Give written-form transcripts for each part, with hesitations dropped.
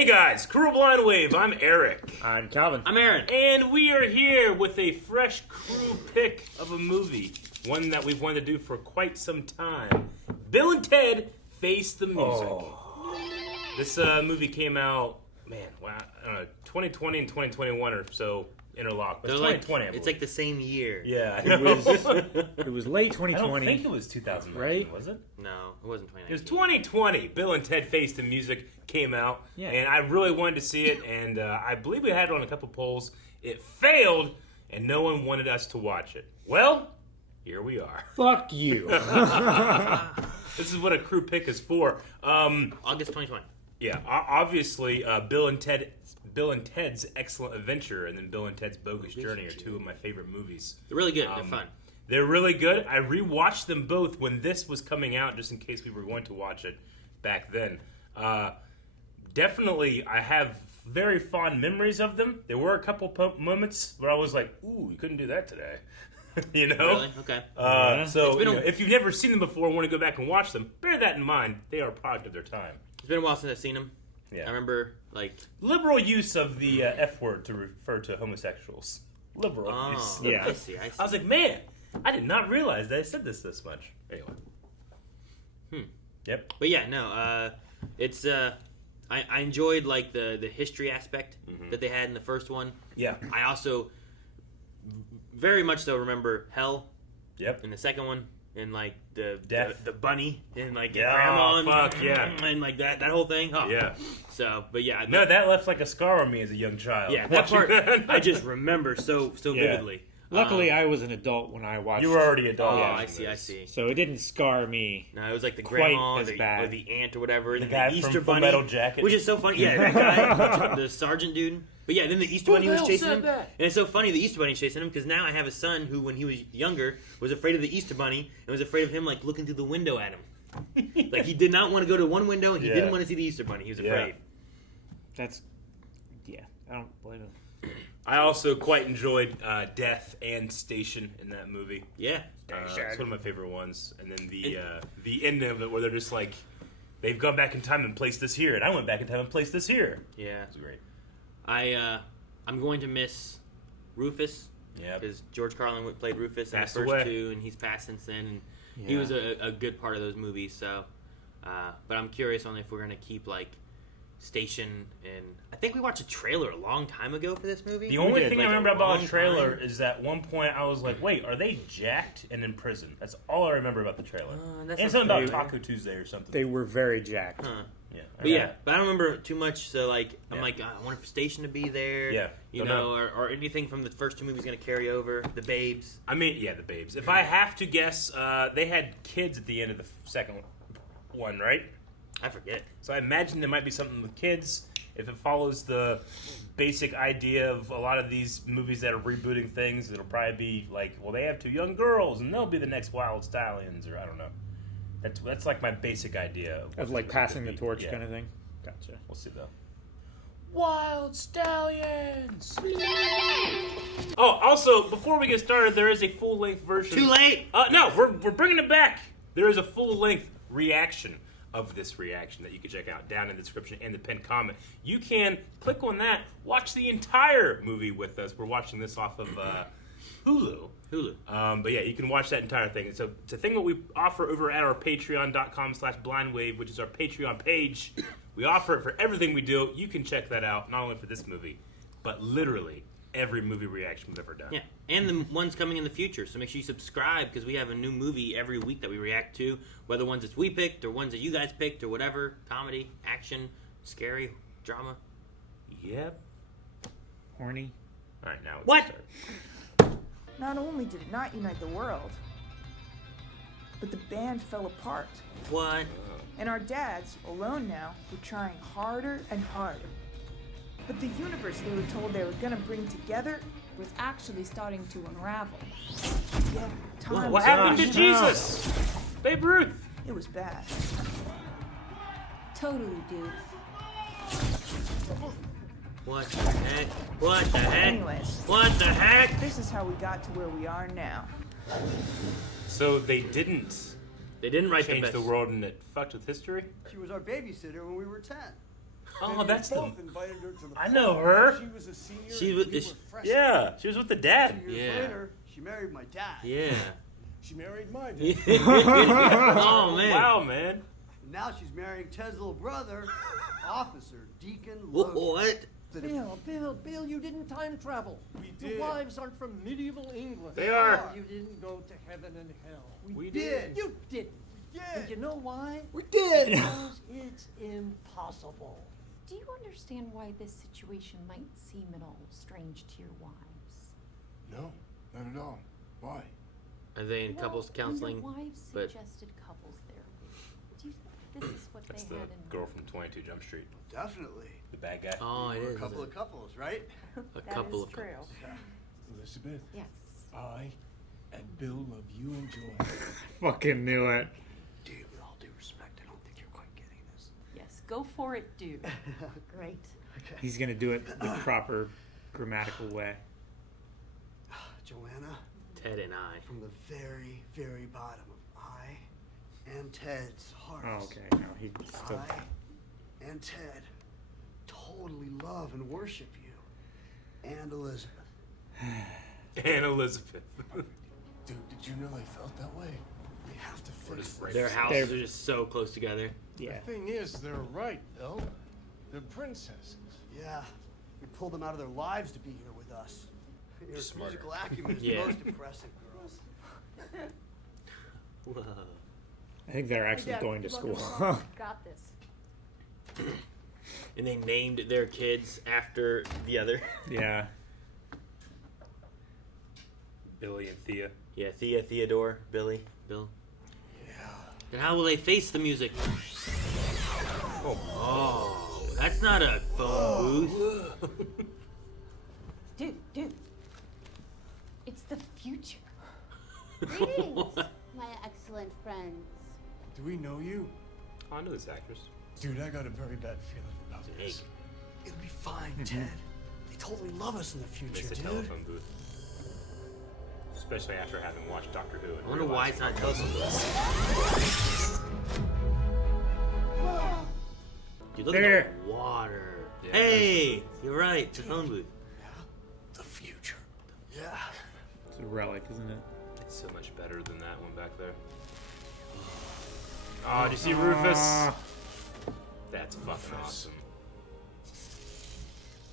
Hey guys, Crew Blind Wave, I'm Eric. I'm Calvin. I'm Aaron. And we are here with a fresh crew pick of a movie. One that we've wanted to do for quite some time. Bill and Ted Face the Music. This movie came out, 2020 and 2021 or so interlocked. It's 2020, I believe. It's like the same year. Yeah, I know. It was late 2020. I don't think it was 2019, right? Was it? No, it wasn't 2019. It was 2020. Bill and Ted Face the Music came out, and I really wanted to see it, and I believe we had it on a couple polls. It failed, and no one wanted us to watch it. Well, here we are. Fuck you. This is what a crew pick is for. August 2020. Yeah, obviously, Bill and Ted's Excellent Adventure, and then Bill and Ted's Bogus Journey are two of my favorite movies. They're really good. They're fun. They're really good. I rewatched them both when this was coming out, just in case we were going to watch it back then. Definitely, I have very fond memories of them. There were a couple moments where I was like, ooh, you couldn't do that today. You know? Really? Okay. So, if you've never seen them before and want to go back and watch them, bear that in mind. They are a product of their time. It's been a while since I've seen them. Yeah. I remember, liberal use of the F word to refer to homosexuals. Liberal use. Yeah. I see. I was like, man, I did not realize that I said this much. Anyway. Yep. But yeah, no, it's, I enjoyed, the history aspect that they had in the first one. Yeah. I also very much so remember Hell. Yep. In the second one. And Death. the bunny and grandma and that whole thing. Oh. Yeah. So, but yeah. No, that left a scar on me as a young child. Yeah, that part I just remember so vividly. Luckily, I was an adult when I watched. You were already adult. Oh, I see. So it didn't scar me. No, it was like the quite grandma as bad. or the aunt or whatever. The and guy the Easter from Full Bunny, Metal Jacket. which is so funny. Yeah, that guy, the sergeant dude. But yeah, then the Easter Bunny was chasing him. And it's so funny the Easter Bunny's chasing him because now I have a son who, when he was younger, was afraid of the Easter Bunny and was afraid of him looking through the window at him. He did not want to go to one window and he didn't want to see the Easter Bunny. He was afraid. I don't blame him. I also quite enjoyed Death and Station in that movie. Yeah. It's one of my favorite ones. And then the end of it where they're just they've gone back in time and placed this here, and I went back in time and placed this here. Yeah. It's great. I'm going to miss Rufus. Yeah. Because George Carlin played Rufus in the first two, and he's passed since then. And he was a good part of those movies. So, but I'm curious on if we're going to keep Station, and I think we watched a trailer a long time ago for this movie. The only thing I remember about the trailer is that at one point I was like, wait, are they jacked and in prison? That's all I remember about the trailer. And something about Taco Tuesday or something. They were very jacked. Yeah. But I don't remember too much, so I'm I want Station to be there. Yeah. Or anything from the first two movies going to carry over. The Babes. I mean, yeah, the Babes. If I have to guess, they had kids at the end of the second one, right? I forget. So I imagine there might be something with kids. If it follows the basic idea of a lot of these movies that are rebooting things, it'll probably be they have two young girls and they'll be the next Wild Stallions, or I don't know. That's my basic idea of passing the torch kind of thing. Gotcha. We'll see though. Wild Stallions. Oh, also before we get started, there is a full length version. Too late. No, we're bringing it back. There is a full length reaction of this reaction that you can check out down in the description and the pinned comment. You can click on that, watch the entire movie with us. We're watching this off of Hulu. But yeah, you can watch that entire thing. So it's a thing that we offer over at our patreon.com/blindwave, which is our Patreon page. We offer it for everything we do. You can check that out, not only for this movie, but literally every movie reaction we've ever done. Yeah, and the ones coming in the future. So make sure you subscribe because we have a new movie every week that we react to, whether ones that we picked or ones that you guys picked or whatever. Comedy, action, scary, drama. Yep. Horny. All right, now what? Not only did it not unite the world, but the band fell apart. What? And our dads, alone now, were trying harder and harder. But the universe they were told they were gonna bring together was actually starting to unravel. Yeah, time. What happened to Jesus? Babe Ruth. It was bad. Totally, dude. What the heck? What the heck? Anyways. What the heck? This is how we got to where we are now. So they didn't write change the world and it fucked with history? She was our babysitter when we were 10. Oh, that's the. both invited her to the I know prom. her. She was a senior. She and was- you is- were freshmen. Yeah, she was with the dad. 2 years Yeah. later, she married my dad. Yeah. She married my dad. Oh man. Wow, man. And now she's marrying Ted's little brother, Officer Deacon Logan. What? Bill, you didn't time travel. We Your did. wives aren't from medieval England. They are. You didn't go to heaven and hell. We did. You didn't. Yeah. And you know why? We did. Because it's impossible. Do you understand why this situation might seem at all strange to your wives? No, not at all. Why? Are they in couples Well, counseling? When your wives but- suggested couples therapy, do you think this is what That's they the had in girl mind? from 22 Jump Street. Definitely. The bad guy. Oh, it We're is. a couple of couples, right? A That couple is of true. couples. Elizabeth, Yes. I and Bill love you and Joy. Fucking knew it. Dude, with all due respect, I don't think you're quite getting this. Yes, go for it, dude. Great. Okay. He's gonna do it the proper grammatical way. Joanna, Ted and I. from the very, very bottom of I and Ted's hearts. Oh, okay. No, he still. I and Ted totally love and worship you. And Elizabeth. And Elizabeth. Dude, did you know I felt that way? We have to What fix is this. right? Their houses They're- are just so close together. Yeah. The thing is, they're right, Bill. They're princesses. Yeah, we pulled them out of their lives to be here with us. Your Smarter. musical acumen is Yeah. most impressive, girls. Whoa. I think they're actually Dad, going to good luck school. on Got this. And they named their kids after the other. Yeah. Billy and Thea. Yeah, Thea, Theodore, Billy, Bill. Yeah. And how will they face the music? Oh, that's not a phone booth. Dude. It's the future. Greetings, my excellent friends. Do we know you? Oh, I know this actress. Dude, I got a very bad feeling about Egg. this. It'll be fine, Ted. They totally love us in the future, It's a dude. telephone booth. Especially after having watched Doctor Who. And I wonder why realizing it's not how close telephone it booth. Dude, look There. at the water. Yeah, Hey, you're right. It's a phone booth. The future. Yeah. It's a relic, isn't it? is. It's so much better than that one back there. Oh, did you see Rufus? That's fucking awesome.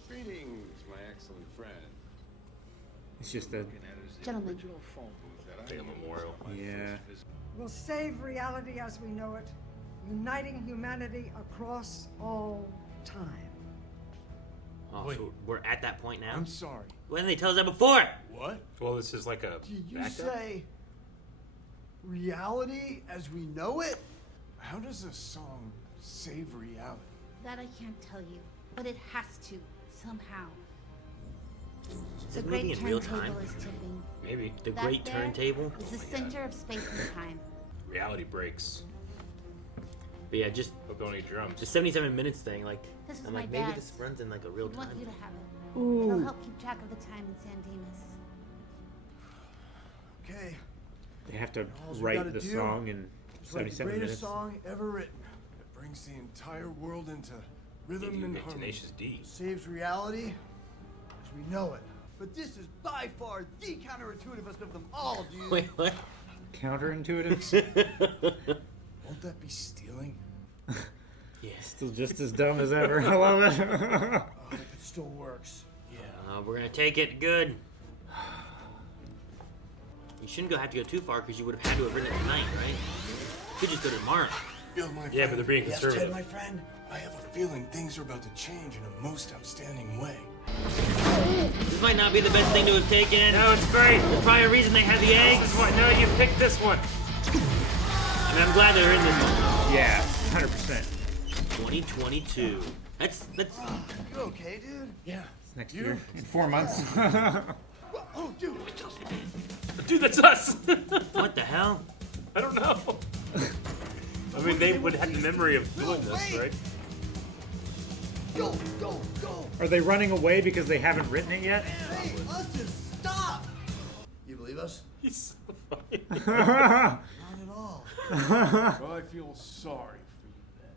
Greetings, my excellent friend. It's just a. Gentlemen. Original phone booth that I Like a used memorial. on my Yeah. first visit. Will save reality as we know it, uniting humanity across all time. Oh, Wait. so we're at that point now? I'm sorry. Why didn't they tell us that before? What? Well, this is like a Did you backup. say reality as we know it? How does a song save reality? That I can't tell you, but it has to, somehow. Is The this movie great in real turntable time? is tipping. Maybe. The That Great there Turntable? is the center of space and time. Reality breaks. But yeah, just Hope you don't need drums. the 77 minutes thing. Like, This is I'm my like, maybe dad's. this runs in like a real We want time. you to have it. It'll help keep track of the time in San Dimas. Okay. They have to Alls we write gotta the do song in It's like the 77 greatest minutes. song ever written. It brings the entire world into Maybe rhythm you and get harmony. Tenacious D. Saves reality as we know it. But this is by far the counterintuitivest of them all, dude. Wait, what? Counterintuitive. Won't that be stealing? Yes. Still just as dumb as ever. I love it. I hope it still works. We're gonna take it good. You shouldn't have to go too far because you would have had to have written it tonight, right? You could just go tomorrow. Bill, my Yeah, friend, but they're being Yes, conservative. Ted, my friend. I have a feeling things are about to change in a most outstanding way. This might not be the best thing to have taken. No, it's great. There's probably a reason they had the This eggs. is what. No, you picked this one. And I'm glad they're in this one. Yeah, 100%. 2022. That's You okay, dude? Yeah. It's next You? year. In 4 months. Oh, dude. Dude, that's us. what the hell? I don't know. I mean, they would have the memory of doing this, right? Go, go, go. Are they running away because they haven't written it yet? Hey, us just stop. You believe us? He's so funny. Not at all. Well, I feel sorry for you then.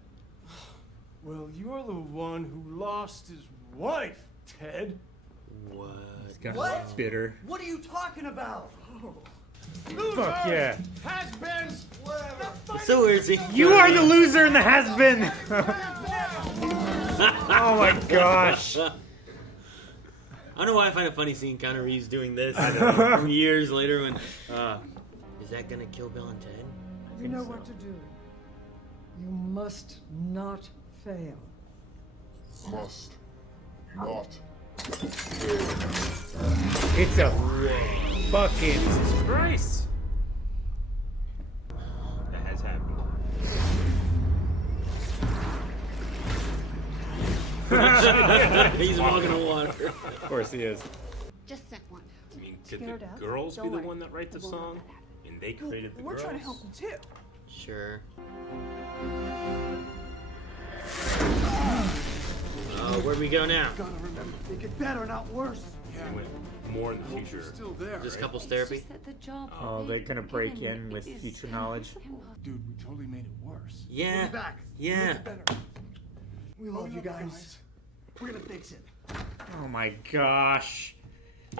Well, you're the one who lost his wife, Ted. What? He's got What? bitter. What are you talking about? Fuck yeah. Has-beens, whatever. It's so weird seeing. You are the loser and the has-been. Oh my gosh. I don't know why I find it funny seeing Keanu Reeves doing this years later when. Is that gonna kill Bill and Ted? You know what to do. You must not fail. Must not. It's a fucking. Christ. That has happened. He's walking on water. Of course he is. Just sent one. I mean, could Scared the of? girls be Don't the worry. one that write the It won't song? happen. And they created the We're girls? trying to help them too. Sure. Where do we go now? Gotta remember, make it better, not worse. They went more in the future. Still there. Just right? couples therapy? It's just that the job Oh, they're gonna break given in with is future knowledge. Dude, we totally made it worse. We'll Yeah. be back. Yeah. Make it better. We love you guys. We're gonna fix it. Oh my gosh.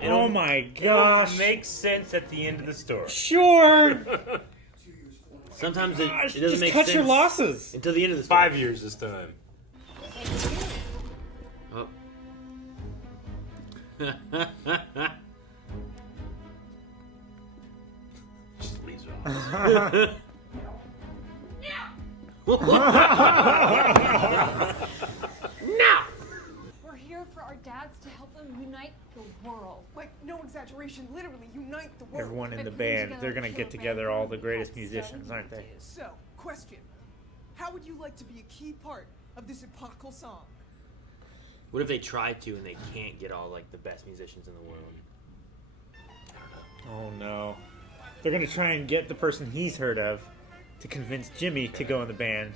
It'll- Oh my It'll gosh. make sense at the end of the story. Sure. Sometimes it Gosh, doesn't just make cut sense your losses. until the end of the story. 5 years this time. Oh. Just leaves it off. We're here for our dads to help them unite the world. Like, no exaggeration, literally unite the world. Everyone in By the putting band, together they're gonna a get program together all the that greatest helps musicians, sell aren't they? So, question. How would you like to be a key part of this epochal song? What if they try to and they can't get all like the best musicians in the world? Oh no. They're gonna try and get the person he's heard of to convince Jimmy to go in the band.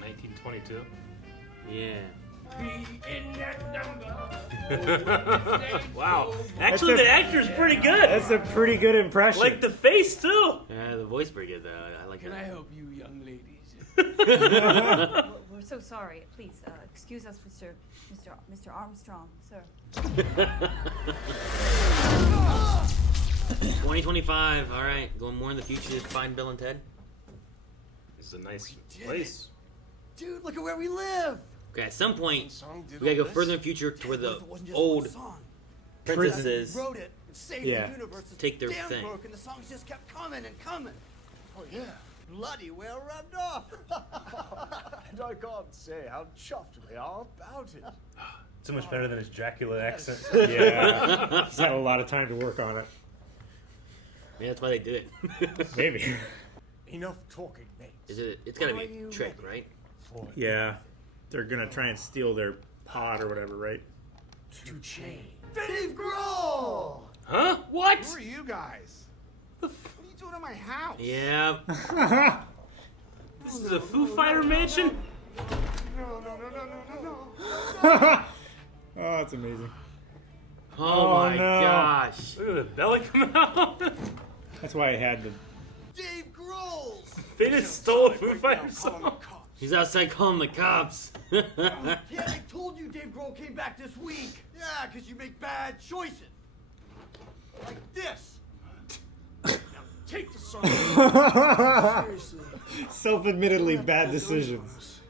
1922. Yeah. Wow. Actually, the actor's pretty good. That's a pretty good impression. Like the face, too. Yeah, the voice pretty good though. I like Can that. I help you, young ladies? We're so sorry. Please, excuse us, Mr. Armstrong, sir. 2025. All right, going more in the future to find Bill and Ted. This is a nice place. Dude, look at where we live. Okay, at some point Song did we gotta all go this? further in the future to where What the if it wasn't just old one song? princesses Wrote it and saved Yeah. the universe. It's take their damn thing. broke, and the songs just kept coming and coming. Oh, yeah. Bloody well rubbed off. And I can't say how chuffed we are about it. So much better than his Dracula accent. yeah. He's had a lot of time to work on it. Yeah, that's why they did it. Maybe. Enough talking, mate. It's gotta be Are a you trick, ready? right? Yeah. They're gonna try and steal their pod or whatever, right? To change. Dave Grohl. Huh? What? Who are you guys? What are you doing in my house? Yeah. This is a Foo Fighter mansion? No. Oh, that's amazing. Oh, Oh, my no. gosh. Look at the belly come out. That's why I had to. Dave Grohl. They just stole a Foo Fighter song. He's outside calling the cops. Yeah, I told you Dave Grohl came back this week. Yeah, because you make bad choices. Like this. Now take the song. Seriously. Self-admittedly bad decisions.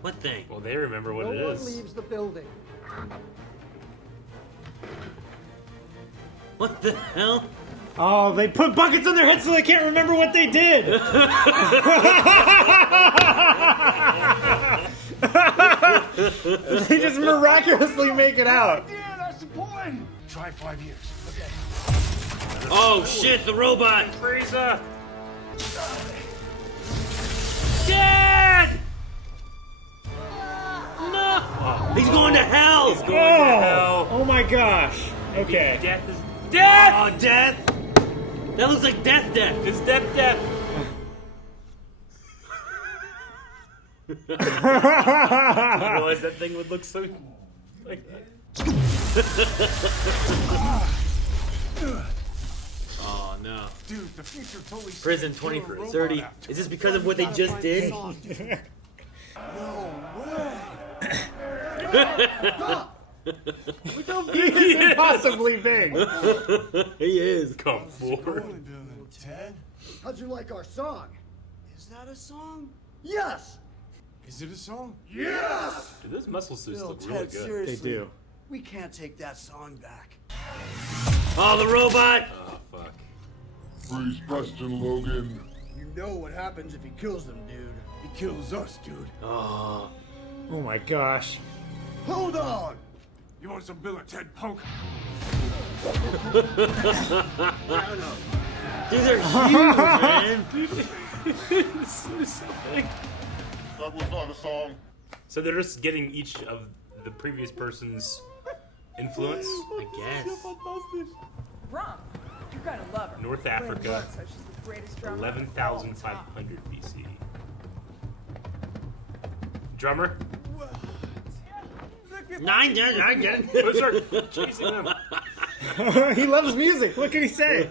What thing? Well, they remember what No it one is. leaves the building. What the hell? Oh, they put buckets on their heads so they can't remember what they did. They just miraculously make it out. Yeah, that's the point. Try 5 years. Oh shit, the robot! Frieza! Dad! No! He's going to hell! He's going to hell. Oh my gosh. Okay. Death is death! Oh, death! That looks like death. It's death. I realized that thing would look so like that. Oh no. Dude, the future totally said Prison kill a 20, robot 30. app. Is this because of what they just did? No way. He's impossibly big. He is. Come forward. Ted, how'd you like our song? Is that a song? Yes. Is it a song? Yes. Dude, those muscle suits Bill, look Ted, really good. seriously, They do. We can't take that song back. Oh, the robot! Oh, fuck. Freeze Preston Logan. You know what happens if he kills them, dude. He kills us, dude. Oh. Oh my gosh. Hold on. You want some Bill or Ted Punk? Dude, they're huge, man. That was not a song. So they're just getting each of the previous person's influence. I guess. Rum. You're gonna love her. North Lynn Africa, Brooks says she's the greatest drummer of all 11,500 BC. Drummer? 9, 10. Go start chasing them. He loves music. What can he say?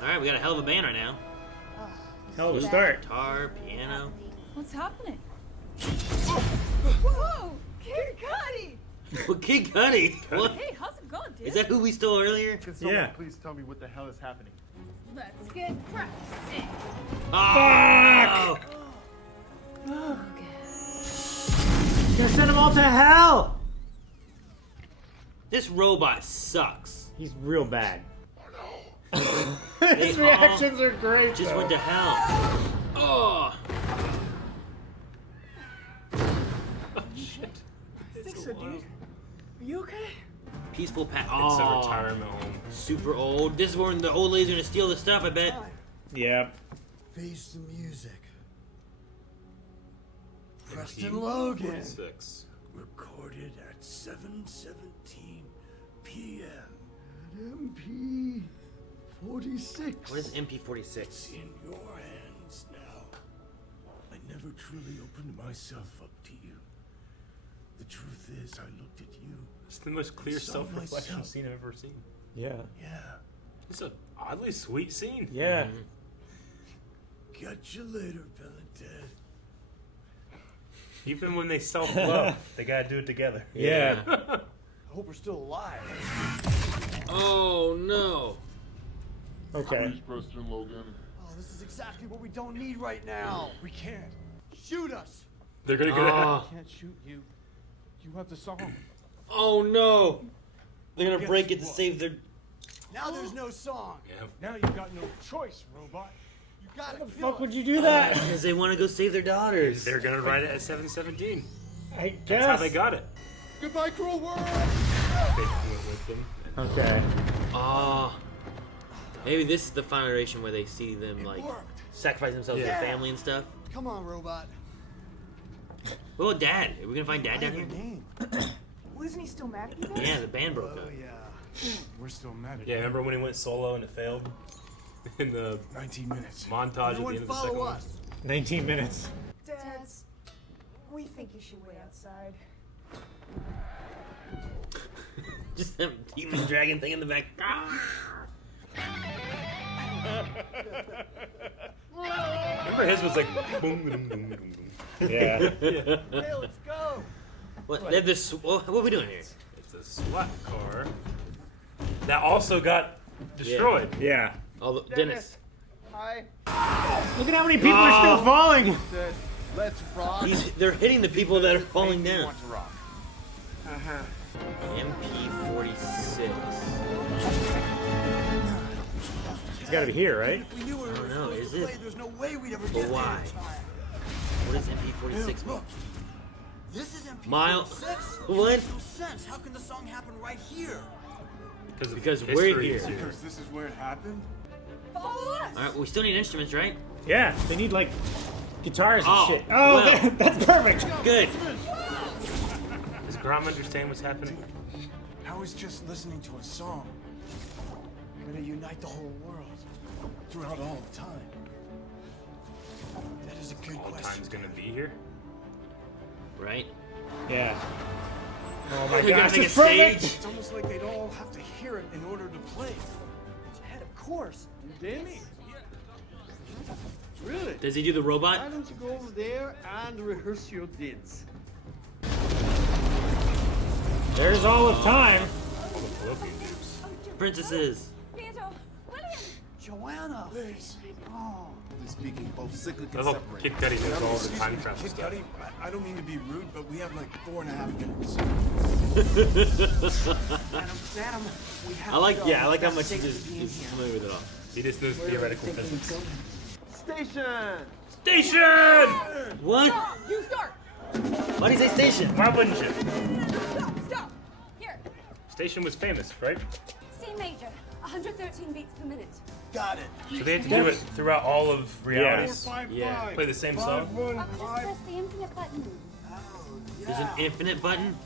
Alright, we got a hell of a band right now. Hell of a start. Guitar, piano. What's happening? Whoa! Kid Cudi! Well, Kid Cudi. What? Hey, how's it going, dude? Is that who we stole earlier? Can someone Yeah. please tell me what the hell is happening? Let's get practicing. Oh! You're gonna send them all to hell. This robot sucks. He's real bad. They His all reactions are great. Just though. went to hell. Oh! I think so, dude. Are you okay? Peaceful pat. It's a Oh, retirement home. super old. This is when the old lady's gonna steal the stuff, I bet. Yep. Face the music. Preston Logan. 46. Recorded at 7:17 p.m. MP 46. What is MP46? It's in your hands now. I never truly opened myself up to you. The truth is, I looked at you. It's the most clear Saw self-reflection myself. scene I've ever seen. Yeah. Yeah. It's a oddly sweet scene. Yeah. Catch you later, Bill and Ted. Even when they self-love, they gotta do it together. Yeah. I hope we're still alive. Oh no. Okay. Freeze Preston Logan. Oh, this is exactly what we don't need right now. We can't. Shoot us. They're gonna get Oh. Can't shoot you. You have the song. Oh no. They're gonna Guess break it to what? save their. Now there's no song. Yeah. Now you got no choice, robot. You gotta kill Fuck us. would you do that? Because they want to go save their daughters. They're gonna write it at 7:17. I That's guess. how they got it. Goodbye, cruel world. They went with them. Okay. Oh. Maybe this is the final iteration where they see them like worked. sacrifice themselves for Yeah. their family and stuff. Come on, robot. What about Dad? Are we gonna find Dad I down have here? your name. Well, isn't he still mad at you guys? Yeah, the band broke Oh up. yeah. We're still mad at Yeah, you. remember when he went solo and it failed? In the 19 minutes. montage at the Everyone end of the follow second one. us. 19 minutes. Dads, we think you should wait outside. Just that demon dragon thing in the back. Remember his was like boom, boom, boom, boom, boom. Yeah. Yeah. Hey, let's go. What? They have this. What are we doing here? It's a SWAT car that also got destroyed. Yeah. Oh, Dennis. Hi. Look at how many people are still falling. Said, let's rock. They're hitting the people that are falling down. Want to rock. MP46. It's gotta be here, right? If we knew we were don't know, supposed is to it? play, there's no way we'd ever But get there why? in time. What does MP46 mean? Look, this is MP46. Mile- It What? makes no sense. How can the song happen right here? Because of we're history here. is Because this is where it happened? Follow us! All right, well, we still need instruments, right? Yeah. They need like guitars and Oh, shit. Oh, well. that's perfect. Good. Does Grom understand what's happening? How is just listening to a song gonna unite the whole world throughout all time? That is a good All question. time's gonna be here. Right? Yeah. Oh my They're gonna gosh, make it's a perfect. stage. It's almost like they'd all have to hear it in order to play. Ted, of course. Dammy. Really? Does he do the robot? Why don't you go over there and rehearse your deeds? There's all of time. All the fallopian tubes. Princesses. Theodore, William. Joanna. Please. Oh. They're speaking both cyclic I and love separate. Kid Cudi knows all the Excuse time me, travel Kid stuff. Cudi, I don't mean to be rude, but we have like 4.5 minutes. Adam, we have I like, to go. yeah, I like how That's much he safe just to be in is here. familiar with it all. He just knows theoretical physics. Station. Station! What? You start. Why did he say station? Why wouldn't you? Stop. Here. Station was famous, right? C major. 113 beats per minute. Got it. So they had to do it throughout all of reality. Yeah. Play the same song. Just press the infinite button. There's an infinite button?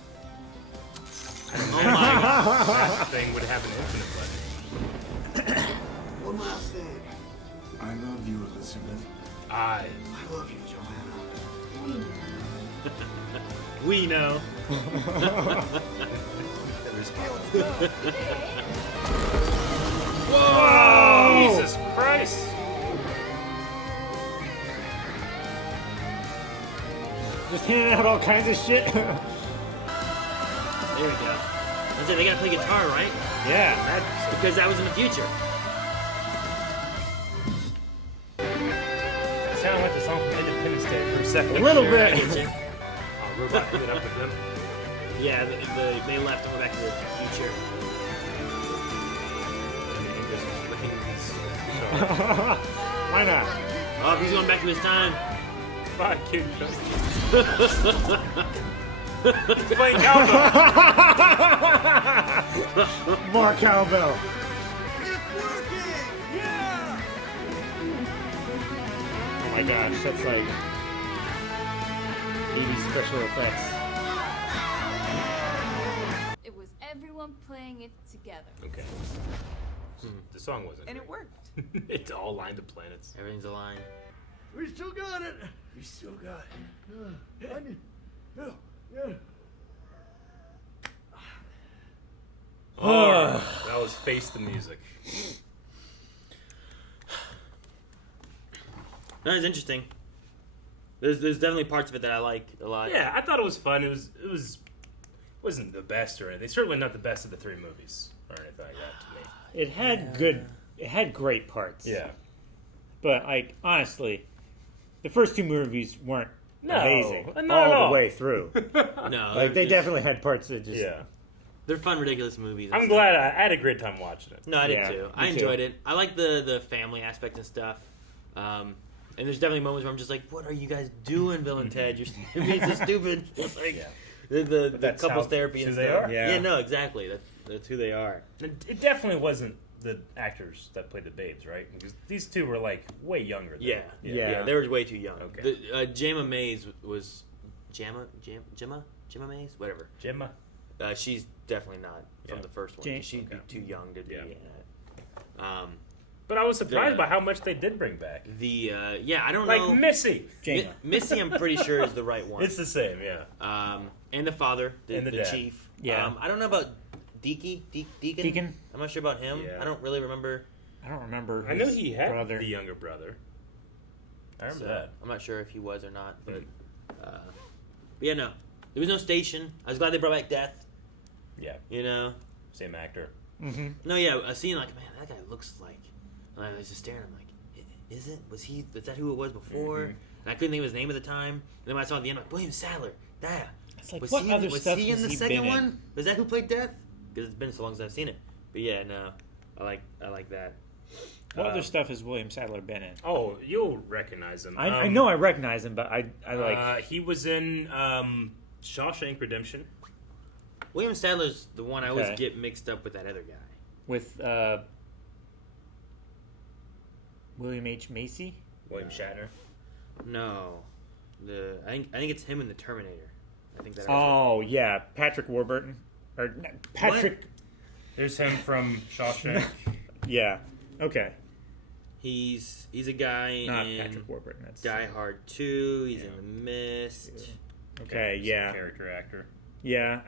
Oh my god. That thing would have an infinite button. One last thing. I love you, Elizabeth. I. I love you, Joanna. We know. Whoa! Jesus Christ! Just handing out all kinds of shit. There we go. That's it, they gotta play guitar, right? Yeah. Because that was in the future. It sounded like the song from Independence Day for a second. A little I bit. get you. Robot hit up with them. Yeah, they left and went back to the future. And he just licking his Why not? Oh, he's going back to his time. Bye, Kid Cudi. He's playing cowbell. More cowbell. It's working. Yeah. Oh my gosh, that's like 80s special effects. It was everyone playing it together. Okay. The song wasn't. And great. it worked. It's all lined of planets. Everything's aligned. We still got it. We still got it. Oh, that was Face the Music. That was interesting. There's definitely parts of it that I like a lot. Yeah, I thought it was fun. It wasn't the best or anything. Certainly not the best of the three movies or anything like that to me. It had great parts. Yeah. But like honestly, the first two movies weren't amazing not at all all. the way through. No, Like they definitely had parts that just Yeah. they're fun, ridiculous movies. I'm glad I had a great time watching it. No, I did Yeah, too. me I too. enjoyed it. I like the family aspect and stuff. And there's definitely moments where I'm just like, "What are you guys doing, Bill and Ted? You're being so stupid." Like Yeah. the that's couples how- therapy who and they stuff. are. Yeah. No, exactly. That's who they are. It definitely wasn't the actors that played the babes, right? Because these two were like way younger. Than Yeah. They were way too young. Okay. Gemma Mays was Gemma Mays, whatever. Gemma. She's definitely not from Yeah. the first one. Jam- She'd be too young to be Yeah. in it. But I was surprised Yeah. by how much they did bring back. I don't Like know. Missy. Jaina. Missy, I'm pretty sure is the right one. It's the same, yeah. And the father, And the the dad. chief. Yeah. I don't know about Deakin. Deacon? I'm not sure about him. Yeah. I don't really remember. I don't remember. I know his he had brother. the younger brother. I remember So, that. I'm not sure if he was or not, but yeah, no. There was no station. I was glad they brought back Death. Yeah, You know. same actor. Mm-hmm. No, yeah, I seen like, man, that guy looks like. And I was just staring. I'm like, is it? Was he? Is that who it was before? Mhm. And I couldn't think of his name at the time. And then when I saw it at the end, I'm like, William Sadler. Yeah. It's like, Was what he, other was stuff he in has the he second been in? one? Was that who played Death? Because it's been so long since I've seen it. But yeah, no, I like that. What other stuff has William Sadler been in? Oh, you'll recognize him. I know I recognize him, but I like. He was in Shawshank Redemption. William Sadler's the one I always Okay. get mixed up with that other guy. With William H. Macy? William Shatner. No, I think it's him in the Terminator. I think that. Oh, yeah. Patrick Warburton. Or Patrick. There's him from Shawshank. Yeah. Okay. He's a guy Not in Patrick Warburton. That's Die Hard 2. He's in The Mist. Okay, He's a yeah. character actor. Yeah.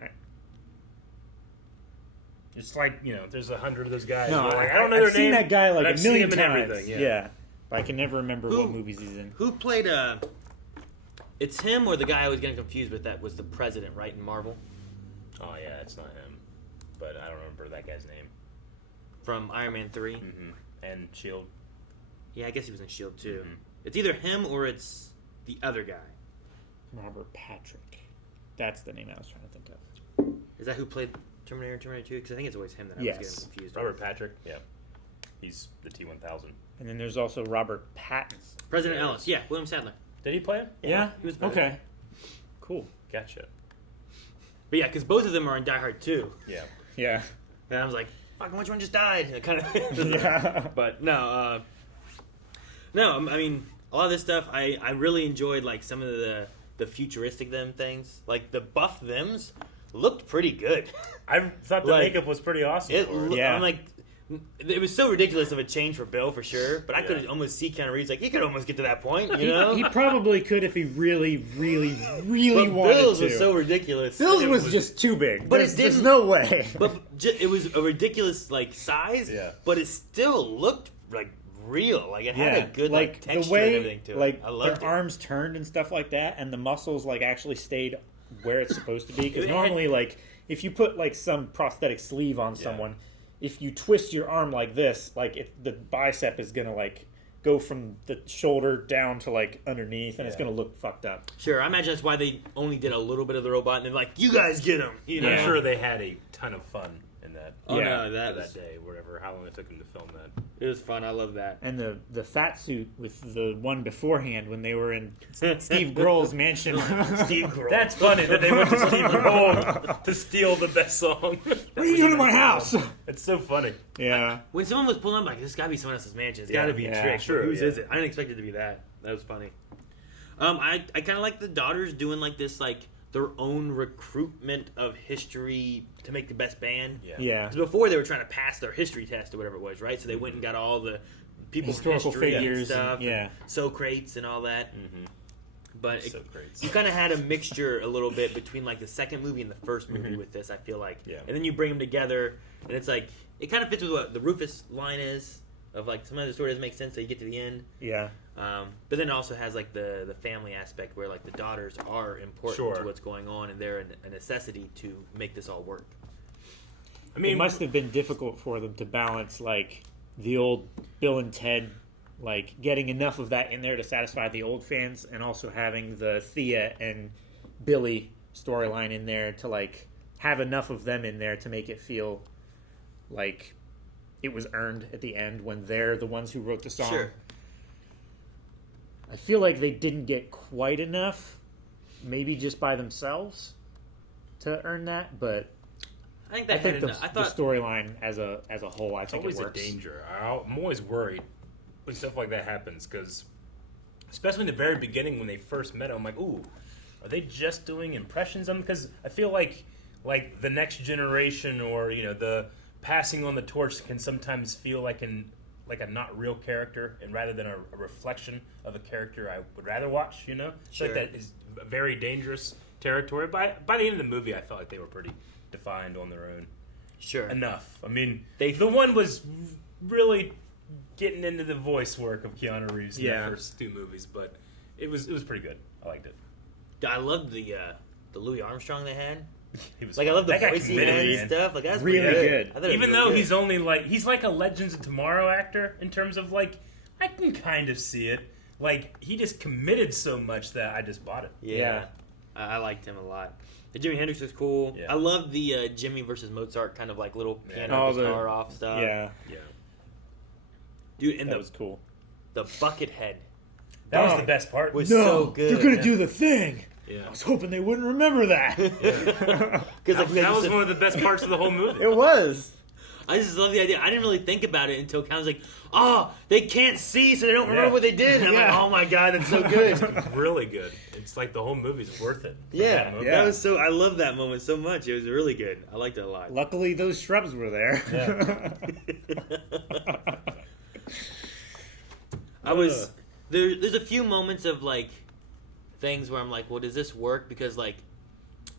It's like, you know, there's 100 of those guys. No, Like, I don't know their I've seen name, that guy like but a I've seen million him in times. everything, Yeah. But I can never remember Who- what movies he's in. Who played It's him or the guy I was getting confused with that was the president, right, in Marvel? Oh, yeah, it's not him. But I don't remember that guy's name. From Iron Man 3. And S.H.I.E.L.D. Yeah, I guess he was in S.H.I.E.L.D. too. It's either him or it's the other guy. Robert Patrick. That's the name I was trying to think of. Is that who played Terminator 2? Because I think it's always him that I was getting confused Robert with. Patrick, yeah. He's the T-1000. And then there's also Robert Pattinson. President Ellis, yeah, William Sadler. Did he play him? Yeah? He was okay. Cool. Gotcha. But yeah, because both of them are in Die Hard 2. Yeah. Yeah. And I was like, fucking which one just died? Kind of. Yeah. But no, I mean, a lot of this stuff, I really enjoyed, like, some of the futuristic them things. Like, the buff thems looked pretty good. I thought the makeup was pretty awesome. I'm like, it was so ridiculous of a change for Bill, for sure. But I could almost see Keanu Reeves, like, he could almost get to that point, you know? He probably could if he really, really, really But wanted Bill's to. was so ridiculous. Bill's was just too big. But There's no way. But it was a ridiculous, like, size. Yeah. But it still looked like real. Like, it had a good like texture the way, and everything to it. like I loved their it. arms turned and stuff like that, and the muscles like actually stayed where it's supposed to be. Because It had- normally, like if you put like some prosthetic sleeve on someone, if you twist your arm like this, like the bicep is gonna like go from the shoulder down to like underneath, and it's gonna look fucked up. Sure, I imagine that's why they only did a little bit of the robot, and they're like, "You guys get him." You know? I'm sure they had a ton of fun in that. Oh no, that that was day, whatever, how long it took them to film that. it was fun. I love that. And the fat suit with the one beforehand when they were in Steve Grohl's mansion. Steve Grohl. That's funny that they went to Steve Grohl to steal the best song. What are you doing in my house? It's so funny. Yeah. When someone was pulling up, like, this got to be someone else's mansion. It's got to be a trick. sure, Whose yeah. is it? I didn't expect it to be that. That was funny. I kind of like the daughters doing like this, like their own recruitment of history to make the best band. Yeah. 'Cause before they were trying to pass their history test or whatever it was, right? So they went and got all the people's Historical history figures and stuff, and- yeah. Socrates and all that. But Socrates. you kind of had a mixture a little bit between like the second movie and the first movie with this. I feel like, Yeah. and then you bring them together, and it's like it kind of fits with what the Rufus line is of like some of the story doesn't make sense till you get to the end. Yeah. But then it also has like the family aspect where like the daughters are important Sure. to what's going on, and they're a necessity to make this all work. I mean, it must have been difficult for them to balance like the old Bill and Ted, like getting enough of that in there to satisfy the old fans, and also having the Thea and Billy storyline in there to like have enough of them in there to make it feel like it was earned at the end when they're the ones who wrote the song. Sure. I feel like they didn't get quite enough, maybe just by themselves, to earn that. But I think I that think had the, enough. I the thought storyline as a whole, I it's think always it a works. danger. I'm always worried when stuff like that happens because, especially in the very beginning when they first met him, I'm like, ooh, are they just doing impressions of him? Because I feel like the next generation or the passing on the torch can sometimes feel like a not real character, and rather than a reflection of a character I would rather watch. I feel Sure. like that is very dangerous territory. By the end of the movie, I felt like they were pretty defined on their own. Sure. Enough. I mean, the one was really getting into the voice work of Keanu Reeves in the first two movies, but it was pretty good. I liked it. I loved the Louis Armstrong they had. He was like, I love the that guy voice he had committed, and man. stuff. Like, that's Really pretty good. I thought it was Even really though good. he's only he's like a Legends of Tomorrow actor in terms of I can kind of see it. Like, he just committed so much that I just bought it. Yeah. I liked him a lot. The Jimi Hendrix was cool. Yeah. I loved the Jimmy versus Mozart kind of like little piano Oh, the- guitar off stuff. Yeah, Dude, and that the was cool. the bucket head That was the best part. was so good. They're gonna do the thing. Yeah. I was hoping they wouldn't remember that. Because like, That was one of the best parts of the whole movie. It was. I just love the idea. I didn't really think about it until Cal was like, "Oh, they can't see, so they don't remember Yeah. what they did." And I'm like, "Oh my god, that's so good." Really good. It's like the whole movie's worth it. for Yeah, that movie. that was so. I love that moment so much. It was really good. I liked it a lot. Luckily, those shrubs were there. I was there. There's a few moments of like things where I'm like, "Well, does this work?" Because like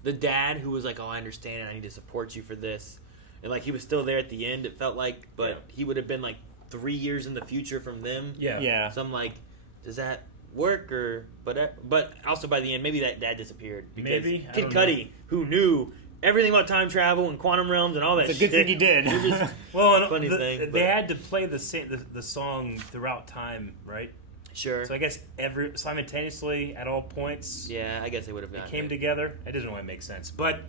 the dad who was like, "Oh, I understand. I need to support you for this," and like he was still there at the end. It felt like, but he would have been like 3 years in the future from them. Yeah. So I'm like, does that work or? But also by the end, maybe that dad disappeared because Maybe. I Kid don't Cudi, know. who knew everything about time travel and quantum realms and all that. It's a good thing he did. It was just Well, and funny thing. they but- had to play the song throughout time, right? Sure. So I guess simultaneously at all points, Yeah, I guess they would have it gotten came it. together. It doesn't really make sense, but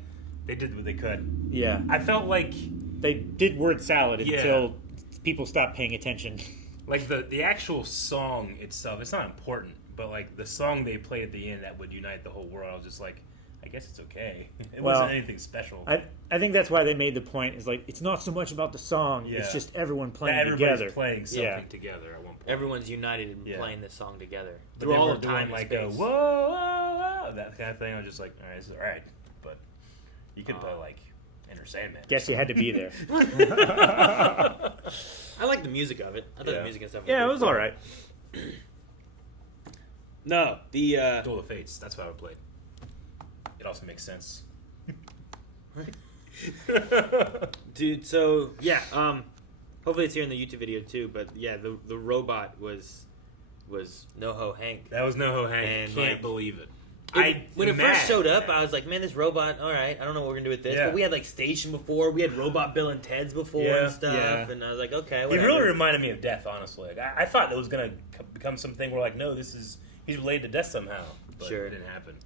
they did what they could. Yeah. I felt like They did word salad Yeah. until people stopped paying attention. like the actual song itself. It's not important, but like the song they played at the end that would unite the whole world. I was just like, I guess it's okay. It Well, wasn't anything special. I think that's why they made the point. Is like it's not so much about the song. Yeah. It's just everyone playing That everybody's together. playing something Yeah. together at one point. Everyone's united in Yeah. playing this song together But through they all weren't of time doing and like space. whoa, whoa, whoa, that kind of thing. I was just like, all right, this is all right, but you could play like Enter Sandman. Guess you had to be there. I like the music of it. I thought Yeah. the music and stuff. Yeah, it really was cool. all right. No, the Duel of Fates. That's what I would play. It also makes sense. dude. So yeah, hopefully it's here in the YouTube video too. But yeah, the robot was NoHo Hank. That was NoHo Hank. And, Can't like, believe it. When it mad. first showed up, I was like, man, this robot, all right, I don't know what we're going to do with this. Yeah. But we had, like, Station before. We had Robot Bill and Ted's before Yeah, and stuff. yeah. And I was like, okay, He whatever. really reminded me of Death, honestly. Like, I thought it was going to become something where, like, no, he's related to Death somehow. But Sure. it didn't happen.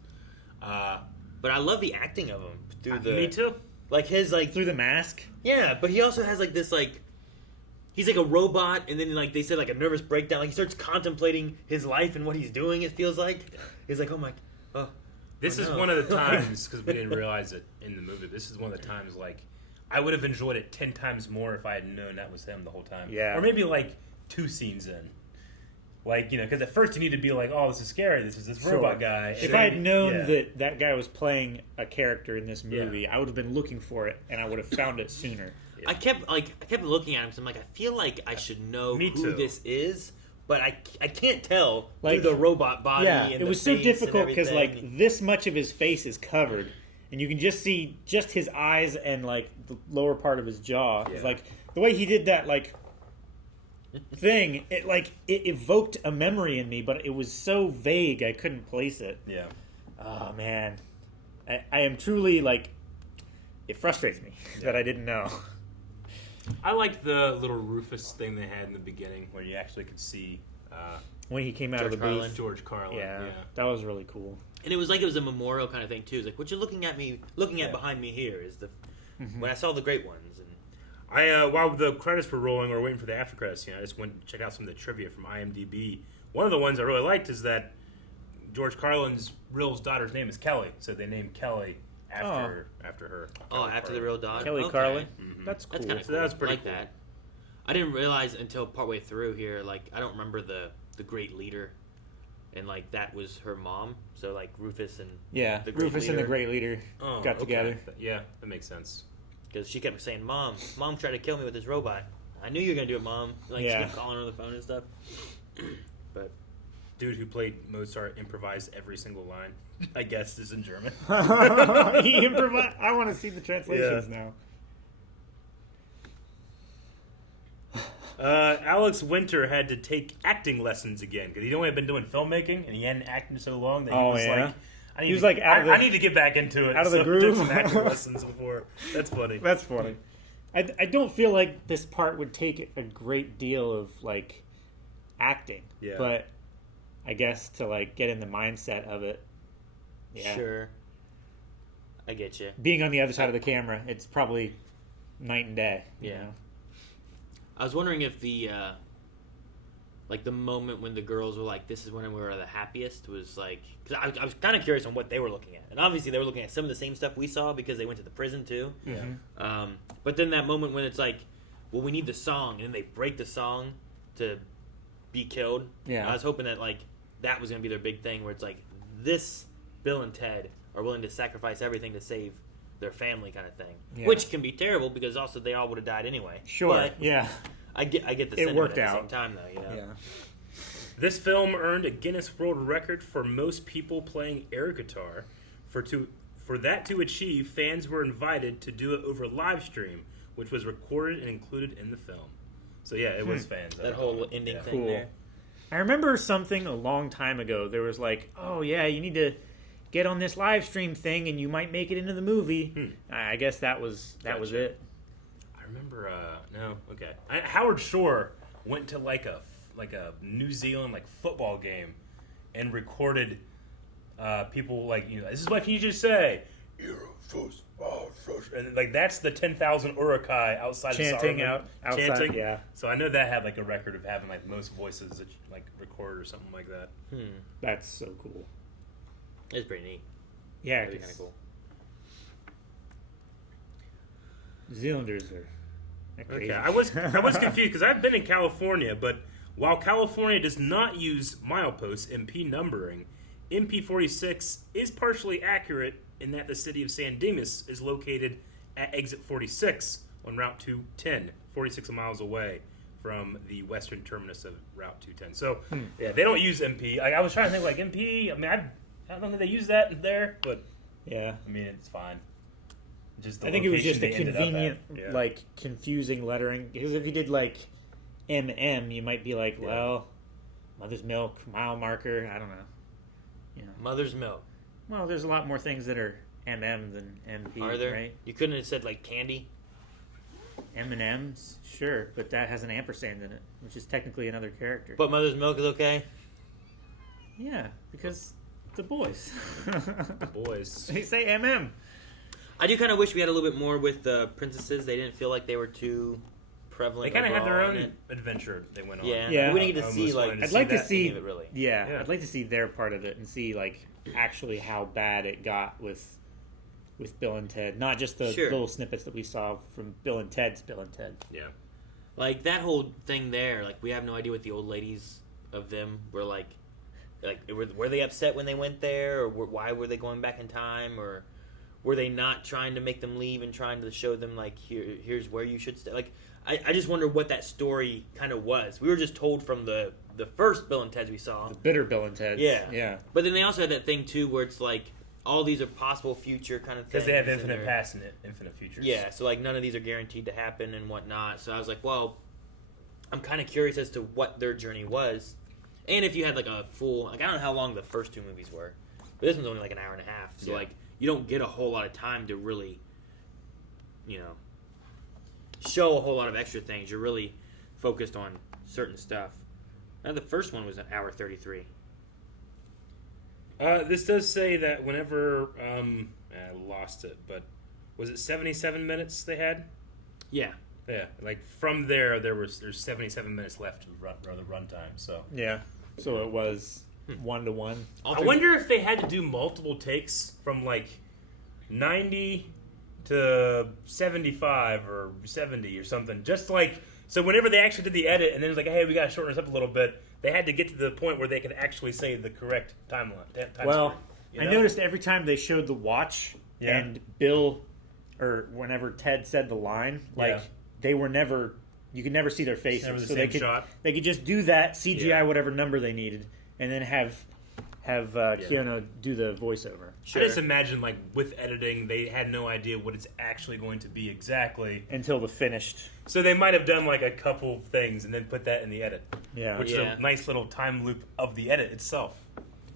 But I love the acting of him. Through the, me too. Like, his, like... Through the mask. Yeah, but he also has, like, this, like... He's like a robot, and then, like, they said, like, a nervous breakdown. Like, he starts contemplating his life and what he's doing, it feels like. He's like, oh, my... Oh. This is no. one of the times, because we didn't realize it in the movie, this is one of the times, like, I would have enjoyed it 10 times more if I had known that was him the whole time. Yeah. Or maybe, like, 2 scenes in. Like, you know, because at first you need to be like, oh, this is scary, this is this robot guy. If I had known Yeah. that guy was playing a character in this movie, I would have been looking for it, and I would have found it sooner. I kept looking at him, so I'm like, I feel like I should know Me who too. this is, but I can't tell Like, through the robot body. Yeah, and it the was so face difficult and because everything. like this much of his face is covered, and you can just see just his eyes and like the lower part of his jaw. It's like the way he did that like thing. It evoked a memory in me, but it was so vague I couldn't place it. Yeah. Oh man, I am truly like it frustrates me that I didn't know. I liked the little Rufus thing they had in the beginning where you actually could see When he came out of the George booth, Carlin. George Carlin. yeah, that was really cool. And it was like it was a memorial kind of thing too. It's like what you're looking at behind me here is the when I saw the great ones. And While the credits were rolling or waiting for the after credits, I just went to check out some of the trivia from IMDb. One of the ones I really liked is that George Carlin's real daughter's name is Kelly, so they named Kelly after her. after the real dog, Kelly Okay. Carlin, Mhm. that's cool. That's kind of So cool. that's pretty I like cool. that. I didn't realize until partway through here, like I don't remember the great leader, and like that was her mom. So like Rufus and Yeah, the great Rufus and leader. the Great Leader Oh, got okay. together. Yeah, that makes sense. Because she kept saying, "Mom tried to kill me with this robot. I knew you were gonna do it, Mom." Like Yeah. she kept calling her on the phone and stuff. But Dude who played Mozart improvised every single line. I guess is in German. He improvised. I want to see the translations now. Alex Winter had to take acting lessons again because he'd only been doing filmmaking and he hadn't acted so long that he Oh, was yeah? like, I need He was to, like out of the- I need to get back into it. out of the So groove. Took some acting lessons before. That's funny. That's funny. I don't feel like this part would take a great deal of like acting, Yeah. but I guess to like get in the mindset of it, yeah. sure, I get you. Being on the other side of the camera, it's probably night and day. you Yeah. know? I was wondering if the like the moment when the girls were like, "This is when we were the happiest," was like because I was kind of curious on what they were looking at, and obviously they were looking at some of the same stuff we saw because they went to the prison too. Yeah. But then that moment when it's like, "Well, we need the song," and then they break the song to be killed. Yeah. I was hoping that like that was gonna be their big thing, where it's like this Bill and Ted are willing to sacrifice everything to save their family, kind of thing, Yeah. which can be terrible because also they all would have died anyway. Sure. But yeah. I get the It sentiment worked at the out. same time though, you know. Yeah. This film earned a Guinness World Record for most people playing air guitar. For that to achieve, fans were invited to do it over live stream, which was recorded and included in the film. So yeah, it was fans. That whole ending thing Cool. there. I remember something a long time ago. There was like, oh yeah, you need to get on this live stream thing, and you might make it into the movie. I guess that was it. I remember. No, okay. Howard Shore went to like a New Zealand like football game and recorded people like, you know, this is what you just say. And like that's the 10,000 Urukai outside Chanting of outside, chanting. yeah. So I know that had like a record of having like most voices that you, like record or something like that. That's so cool. It's pretty neat. Yeah, That'd be kind of cool. New Zealanders are crazy. Okay, I was confused because I've been in California, but while California does not use milepost MP numbering, MP 46 is partially accurate in that the city of San Dimas is located at exit 46 on Route 210, 46 miles away from the western terminus of Route 210. So, yeah, they don't use MP. I was trying to think like MP. I mean, I don't think they use that there, but yeah, I mean, it's fine. Just I think it was just a location they ended up convenient, at. Yeah. like confusing lettering. Because if you did like MM, you might be like, well, Mother's Milk, mile marker. I don't know. You know. Mother's Milk. Well, there's a lot more things that are MM than MP. Are there? Right? You couldn't have said like candy. M&M's, sure, but that has an ampersand in it, which is technically another character. But Mother's Milk is okay. Yeah, because the boys. The boys. They say MM. I do kind of wish we had a little bit more with the princesses. They didn't feel like they were too prevalent. They kind of had their overall in own it. adventure they went on. Yeah. We didn't get to see like. I'd like to that see. any of it, really. Yeah, I'd like to see their part of it and see like actually how bad it got with Bill and Ted, not just the Sure. little snippets that we saw from Bill and Ted's Bill and Ted. Yeah. Like that whole thing there, like we have no idea what the old ladies of them were like were they upset when they went there, or why were they going back in time, or were they not trying to make them leave and trying to show them like here's where you should stay? Like I just wonder what that story kind of was. We were just told from the first Bill and Ted's we saw, The bitter Bill and Ted. Yeah. But then they also had that thing too where it's like all these are possible future kind of things Because they have and infinite they're- past and infinite futures. Yeah, so like none of these are guaranteed to happen and whatnot. So I was like, well, I'm kind of curious as to what their journey was, and if you had like a full, like I don't know how long the first two movies were, but this one's only like an hour and a half. So like you don't get a whole lot of time to really, you know, show a whole lot of extra things. You're really focused on certain stuff. Now the first one was an hour 33. This does say that whenever I lost it, but was it 77 minutes they had? Yeah. Yeah, like from there's 77 minutes left of the runtime. So Yeah. So it was 1-to-1. I wonder if they had to do multiple takes from like 90 to 75 or 70 or something. Just like so, whenever they actually did the edit, and then it was like, hey, we got to shorten this up a little bit. They had to get to the point where they could actually say the correct timeline. Well, you I know? noticed every time they showed the watch and Bill, or whenever Ted said the line, like they were never, you could never see their faces. Never the so same shot. They could just do that CGI whatever number they needed, and then have Keanu do the voiceover. I just imagine, like, with editing, they had no idea what it's actually going to be exactly. Until the finished. So they might have done, like, a couple things and then put that in the edit. Yeah. Which is a nice little time loop of the edit itself.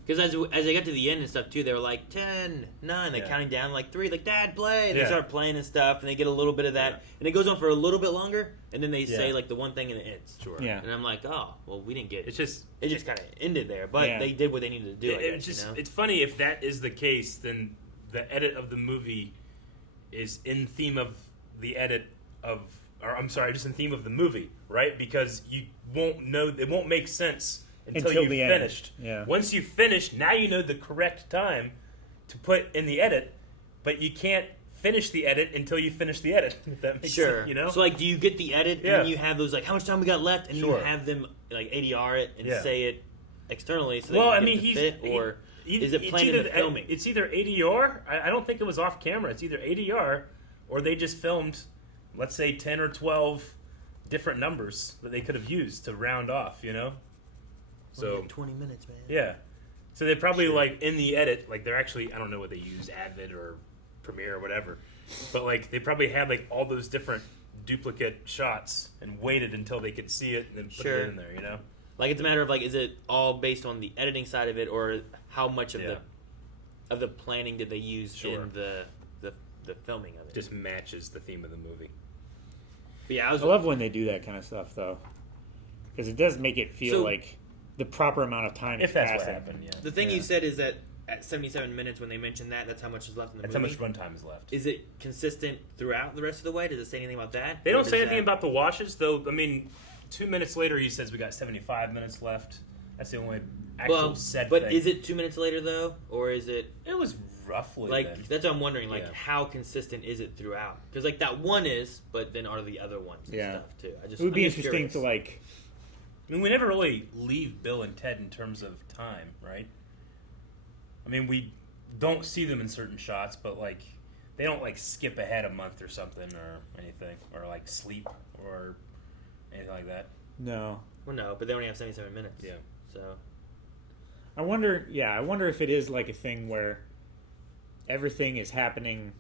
Because as they got to the end and stuff too, they were like 10, 9, they're counting down like 3, like Dad play, and they start playing and stuff, and they get a little bit of that, and it goes on for a little bit longer, and then they say like the one thing and it ends. Sure. Yeah. And I'm like, oh, well, we didn't get it. It's just It just kind of ended there, but they did what they needed to do. I guess, you know? It's funny if that is the case, then the edit of the movie is in theme of the edit of, or I'm sorry, just in theme of the movie, right? Because you won't know, it won't make sense until you've the finished. end. Yeah. Once you've finished, now you know the correct time to put in the edit, but you can't finish the edit until you finish the edit. If that makes sense, you know? So like, do you get the edit and then you have those like, how much time we got left, and you have them like ADR it and say it externally so that you get it to fit, or is it planned in the filming? It's either ADR. I don't think it was off camera. It's either ADR or they just filmed, let's say 10 or 12 different numbers that they could have used to round off. You know. So like 20 minutes, man. Yeah. So they probably like in the edit, like they're actually, I don't know what they use, Avid or Premiere or whatever, but like they probably had like all those different duplicate shots and waited until they could see it and then put it in there, you know? Like, it's a matter of, like, is it all based on the editing side of it, or how much of the planning did they use in the filming of it? Just matches the theme of the movie. But yeah, I love when they do that kind of stuff, though, because it does make it feel like the proper amount of time is passing. What happened, yeah. The thing you said is that at 77 minutes, when they mentioned that, that's how much is left in the movie. That's how much runtime is left. Is it consistent throughout the rest of the way? Does it say anything about that? They don't say anything about the washes, though. I mean, 2 minutes later, he says we got 75 minutes left. That's the only actual said but thing. Is it 2 minutes later, though? Or is it... It was roughly like then. That's what I'm wondering. Like, how consistent is it throughout? Because, like, that one is, but then are the other ones and stuff, too? It would be interesting curious. to, like... I mean, we never really leave Bill and Ted in terms of time, right? I mean, we don't see them in certain shots, but, like, they don't, like, skip ahead a month or something or anything. Or, like, sleep or anything like that. No. Well, no, but they only have 77 minutes. Yeah. So... I wonder if it is, like, a thing where everything is happening,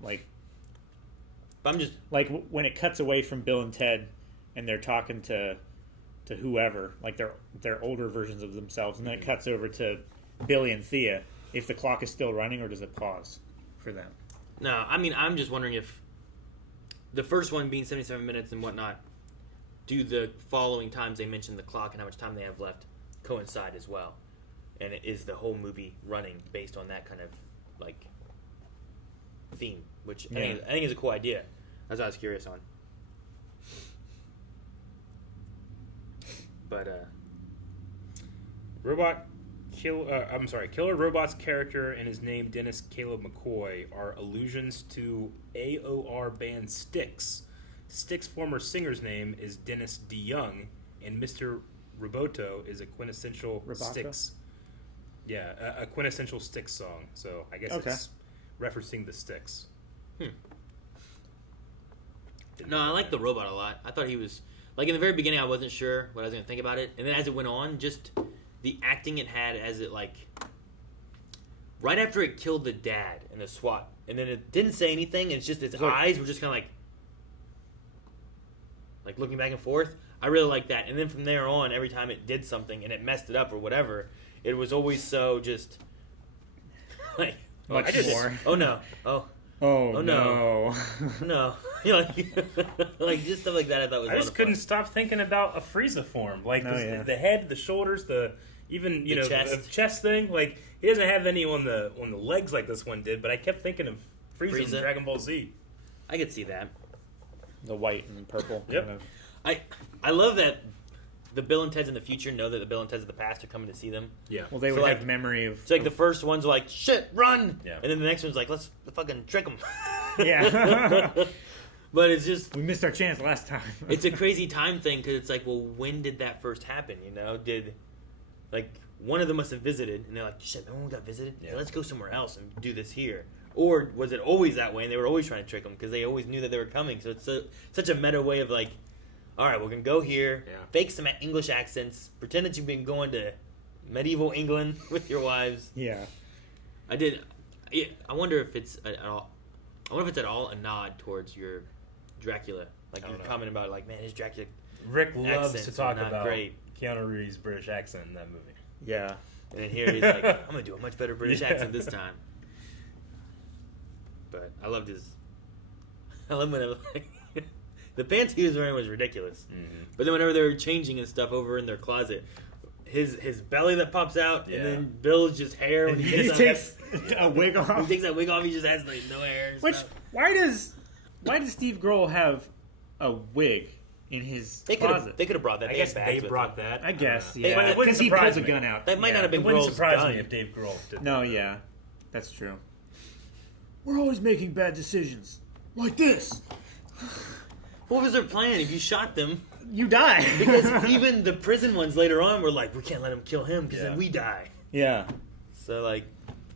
like... But I'm just... Like, when it cuts away from Bill and Ted, and they're talking to whoever, like they're older versions of themselves, and then it cuts over to Billy and Thea, if the clock is still running, or does it pause for them? No, I mean, I'm just wondering if the first one being 77 minutes and whatnot, do the following times they mention the clock and how much time they have left coincide as well? And is the whole movie running based on that kind of, like, theme? Which I think is a cool idea. That's what I was curious on. But Killer Robot's character and his name Dennis Caleb McCoy are allusions to AOR band Styx. Styx' former singer's name is Dennis DeYoung, and Mr. Roboto is a quintessential Styx. Yeah, a quintessential Styx song. So I guess it's referencing the Styx. No, I like the robot a lot. I thought he was... Like, in the very beginning, I wasn't sure what I was going to think about it. And then as it went on, just the acting it had as it, like... Right after it killed the dad in the SWAT. And then it didn't say anything. It's just its eyes were just kind of like looking back and forth. I really liked that. And then from there on, every time it did something and it messed it up or whatever, it was always so just... like... Much more. Oh, no. Oh no. No. You know, like just stuff like that I thought was I just couldn't stop thinking about a Frieza form. Like the head, the shoulders, the chest thing. Like he doesn't have any on the legs like this one did, but I kept thinking of Frieza from Dragon Ball Z. I could see that. The white and purple. Yep. Kind of. I love that the Bill and Teds in the future know that the Bill and Teds of the past are coming to see them. Yeah. Well, they would have memory of... It's like the first one's like, shit, run! Yeah. And then the next one's like, let's fucking trick them. Yeah. But it's just... We missed our chance last time. It's a crazy time thing, because it's like, well, when did that first happen, you know? Like, one of them must have visited, and they're like, shit, no one got visited? Yeah. Let's go somewhere else and do this here. Or was it always that way, and they were always trying to trick them, because they always knew that they were coming? So it's such a meta way of like, all right, we're going to go here, fake some English accents, pretend that you've been going to medieval England with your wives. Yeah. I wonder if it's at all... I wonder if it's at all a nod towards your Dracula. Like, you're commenting about, like, man, his Dracula Rick loves to talk not about great. Keanu Reeves' British accent in that movie. Yeah. And then here he's like, I'm going to do a much better British accent this time. But I loved his... I love when the pants he was wearing was ridiculous. Mm-hmm. But then whenever they were changing and stuff over in their closet, his belly that pops out, and then Bill's just hair when he takes a wig off. He takes that wig off, he just has like no hair. And Which stuff. why does Steve Grohl have a wig in his closet? They could have brought that. I guess they brought that. I guess, yeah. Because he pulls a gun out. That might not have been It wouldn't Grohl's surprise gun. me if Dave Grohl did No, that. yeah. That's true. We're always making bad decisions. Like this. What was their plan? If you shot them, you die. Because even the prison ones later on were like, we can't let him kill him because then we die. Yeah. So, like,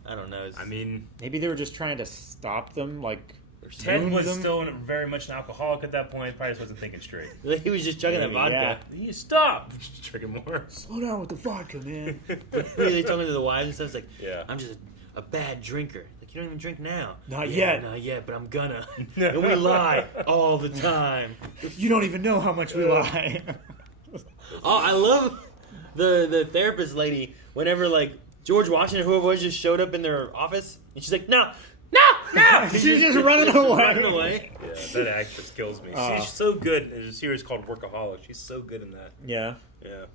I don't know. I mean... Maybe they were just trying to stop them, like... Ted was still very much an alcoholic at that point. Probably just wasn't thinking straight. He was just chugging that vodka. Yeah. You stop! Just drinking more. Slow down with the vodka, man. They told me to the wives and stuff. It's like, yeah. I'm just a bad drinker. Like, you don't even drink now. Not yet. Not yet, but I'm gonna. And we lie all the time. You don't even know how much we lie. Oh, I love the therapist lady. Whenever like George Washington, whoever it was, just showed up in their office, and she's like, "No, She's just running away. Running away. Yeah, that actress kills me. She's so good. There's a series called Workaholic. She's so good in that. Yeah. Yeah.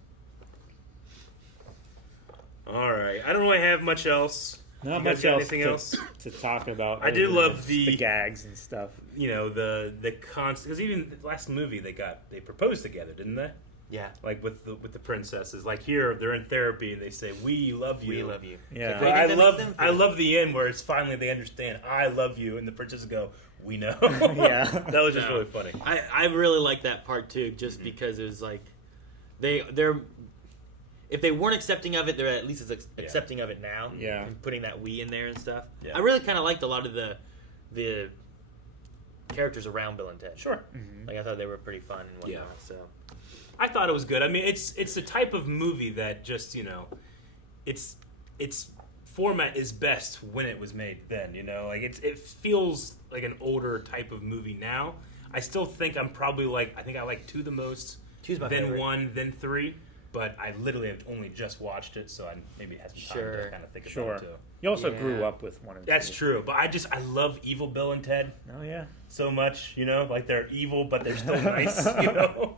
All right. I don't really have much else. Not You guys much got else anything to, else to talk about. I do other than love the gags and stuff. You know, the constant, because even the last movie they proposed together, didn't they? Yeah. Like with the princesses. Like here they're in therapy and they say, "We love you." We love you. Yeah. But I love the end where it's finally they understand, "I love you," and the princesses go, "We know." Yeah. That was just really funny. I really like that part too, just because it was like they're if they weren't accepting of it, they're at least accepting of it now. Yeah. And putting that "we" in there and stuff. Yeah. I really kind of liked a lot of the characters around Bill and Ted. Sure. Like I thought they were pretty fun and whatnot. Yeah. So I thought it was good. I mean, it's the type of movie that just, you know, its format is best when it was made then, you know? Like it feels like an older type of movie now. I still think I'm probably I think I like 2 the most, 2's my then favorite. 1, then 3, but I literally have only just watched it, so I maybe had some time to kind of think about it too. You also grew up with 1 and 2. That's true, but I love evil Bill and Ted. Oh yeah. So much, you know? Like they're evil, but they're still nice, you know?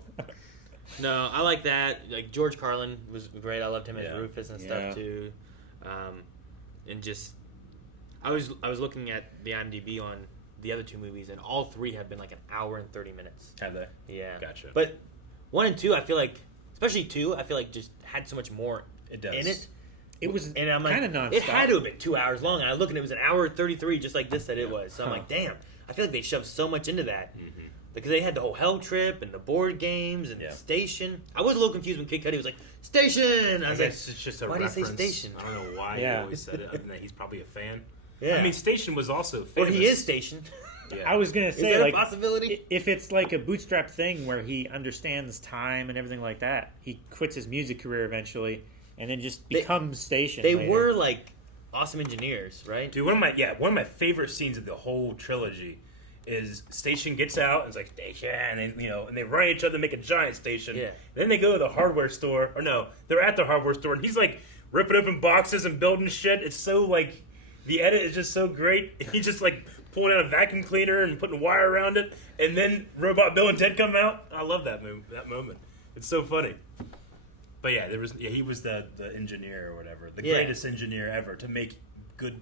no, I like that. Like George Carlin was great. I loved him as Yeah. Rufus and Yeah. stuff too. And just I was looking at the IMDb on the other 2 movies, and all 3 have been like an hour and 30 minutes. Have they? Yeah. Gotcha. But 1 and 2, I feel like, especially 2, I feel like just had so much more It does. in it. It was And I'm like, kind of nonstop. it had to have been 2 hours long. And I look and it was an hour 33, just like this said it was. So I'm like, damn, I feel like they shoved so much into that. Because they had the whole hell trip and the board games and the station. I was a little confused when Kid Cudi was like, station! I was like, it's just a why reference. do you say station? I don't know why he always said it, other than that he's probably a fan. Yeah. I mean, Station was also Or famous. he is station. Yeah. I was gonna say, that a like, possibility? if it's like a bootstrap thing where he understands time and everything like that, he quits his music career eventually, and then just becomes Station. They later. were like awesome engineers, right? Dude, one of my favorite scenes of the whole trilogy is Station gets out and it's like Station, and they run at each other, make a giant station. Yeah. Then they go to the hardware store, or no, they're at the hardware store, and he's like ripping open boxes and building shit. It's so like the edit is just so great. He's just like pulling out a vacuum cleaner and putting wire around it, and then Robot Bill and Ted come out. I love that moment. It's so funny. But yeah, he was the engineer or whatever, the greatest engineer ever to make good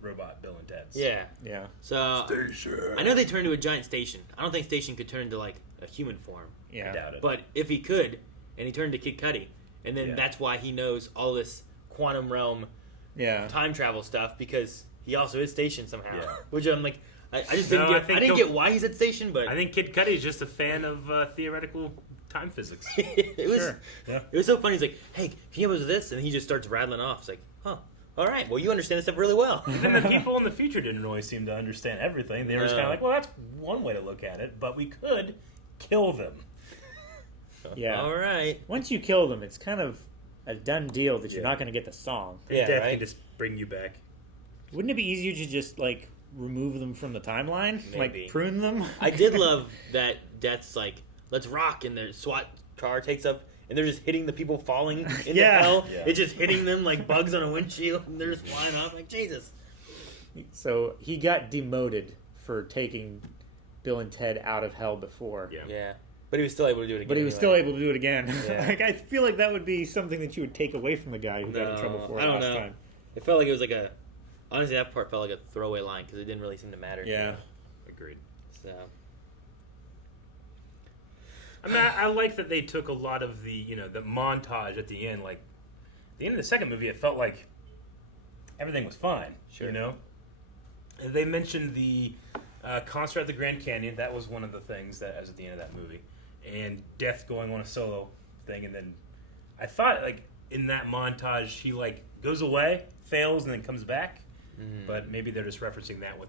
Robot Bill and Ted's. Yeah. Yeah. So Station. I know they turned into a giant station. I don't think Station could turn into like a human form. Yeah. I doubt it. But if he could, and he turned to Kid Cudi, and then that's why he knows all this quantum realm time travel stuff, because he also is Station somehow. Yeah. Which I'm like, I just didn't get why he's at Station, but I think Kid Cudi is just a fan of theoretical time physics. it was Yeah. it was so funny. He's like, "Hey, can you help us with this?" And he just starts rattling off. It's like, "Huh, all right. Well, you understand this stuff really well." And then the people in the future didn't really seem to understand everything. They were just kind of like, well, that's one way to look at it, but we could kill them. Yeah. All right. Once you kill them, it's kind of a done deal that you're not going to get the song. Yeah, Death right? can just bring you back. Wouldn't it be easier to just like remove them from the timeline, Maybe. like prune them? I did love that Death's like, "Let's rock," and the SWAT car takes up, and they're just hitting the people falling into hell. Yeah. It's just hitting them like bugs on a windshield, and they're just flying off. Like, Jesus. So he got demoted for taking Bill and Ted out of hell before. Yeah. But he was still able to do it again. But he was still able to do it again. Yeah. Like, I feel like that would be something that you would take away from the guy who got in trouble for it I don't last know. time. It felt like it was like a. Honestly, that part felt like a throwaway line because it didn't really seem to matter. Yeah. Agreed. So. I mean, I like that they took a lot of the montage at the end. Like, the end of the second movie, it felt like everything was fine. Sure. You know? And they mentioned the concert at the Grand Canyon. That was one of the things that was at the end of that movie. And Death going on a solo thing. And then I thought, like, in that montage, he, like, goes away, fails, and then comes back. But maybe they're just referencing that with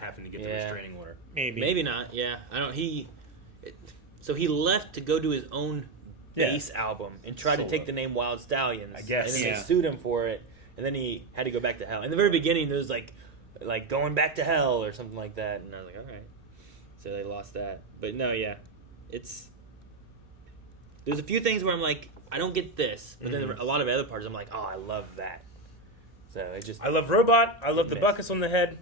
having to get the restraining order. Maybe not. Yeah, I don't. So he left to go do his own bass album and try to take the name Wild Stallions. I guess. And then they sued him for it. and then he had to go back to hell. In the very beginning, there was like going back to hell or something like that, and I was like, all right. So they lost that, but no, yeah, there's a few things where I'm like, I don't get this, but then there were a lot of other parts I'm like, oh, I love that. So I love Robot. I love the buckets on the head.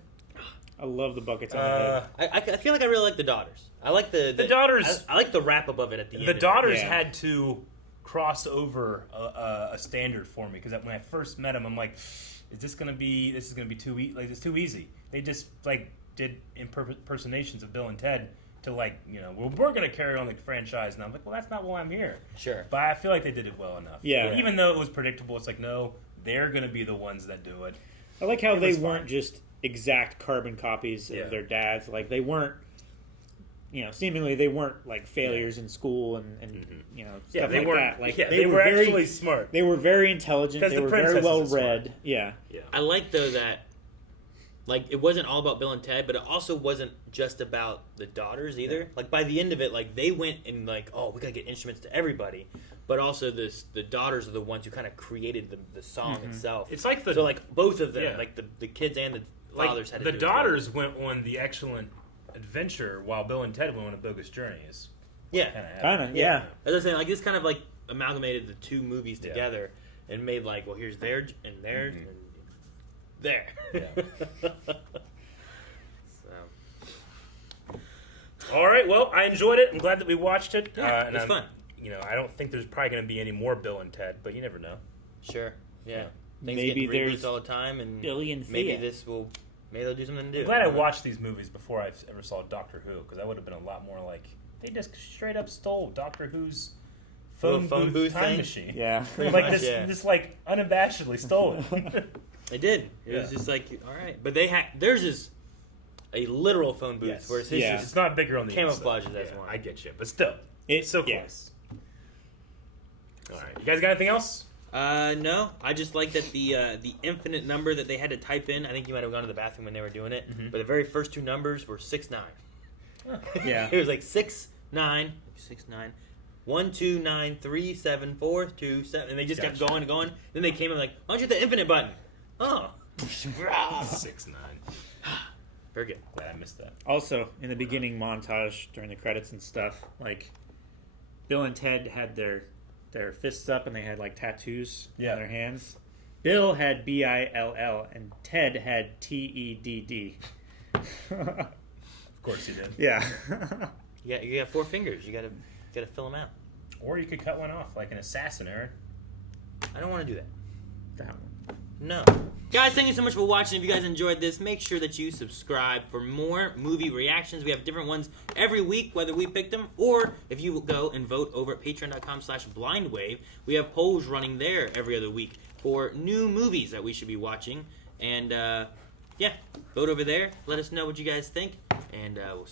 I love the buckets on the head. I feel like I really like the daughters. I like the daughters. I like the rap above it at the end. The daughters had to cross over a standard for me because when I first met them, I'm like, is this gonna be too it's too easy. They just like did impersonations of Bill and Ted to we're gonna carry on the franchise, and I'm like, well, that's not why I'm here. Sure, but I feel like they did it well enough. Yeah, even though it was predictable, it's like no, they're gonna be the ones that do it. I like how they weren't just exact carbon copies of their dads. Like they weren't, seemingly they weren't like failures in school and stuff like that. Like they were actually smart. They were very intelligent. They were very well read. Yeah. I like though that like it wasn't all about Bill and Ted, but it also wasn't just about the daughters either. Yeah. Like by the end of it, like they went and like, oh, we gotta get instruments to everybody. But also the daughters are the ones who kind of created the song itself. It's like so like both of them, like the kids and the fathers had to do it. The daughters went on the excellent adventure while Bill and Ted went on a bogus journey. Kind of, yeah. As I was saying, like this kind of like amalgamated the two movies together and made like, well, here's theirs and theirs and there. Yeah. All right. Well, I enjoyed it. I'm glad that we watched it. Yeah, it's fun. I don't think there's probably going to be any more Bill and Ted, but you never know. Sure. Yeah. Maybe there's all the time, and Billy and maybe they'll do something new. I'm glad I watched these movies before I ever saw Doctor Who, because that would have been a lot more like they just straight up stole Doctor Who's phone booth time machine. Yeah. Like this like unabashedly stole it. They did. It was just like, all right, but theirs is a literal phone booth, whereas his it's not bigger on the camouflages as one. I get you, but still, it's so close. All right, you guys got anything else? No. I just like that the infinite number that they had to type in. I think you might have gone to the bathroom when they were doing it, but the very first two numbers were 6-9. Yeah, it was like 6-9, 1 2 9 3 7 4 2 7, and they just kept going and going. Then they came in like, why don't you hit the infinite button? Oh, 6-9. Very good. Glad I missed that. Also, in the beginning montage during the credits and stuff, like Bill and Ted had their fists up and they had like tattoos on their hands. Bill had BILL and Ted had TEDD. Of course he did. Yeah. You got 4 fingers. You gotta fill them out. Or you could cut one off like an assassin, Aaron. I don't want to do that. That one. No. Guys, thank you so much for watching. If you guys enjoyed this, make sure that you subscribe for more movie reactions. We have different ones every week, whether we picked them or if you go and vote over at patreon.com/blindwave. We have polls running there every other week for new movies that we should be watching. And, vote over there. Let us know what you guys think. And we'll see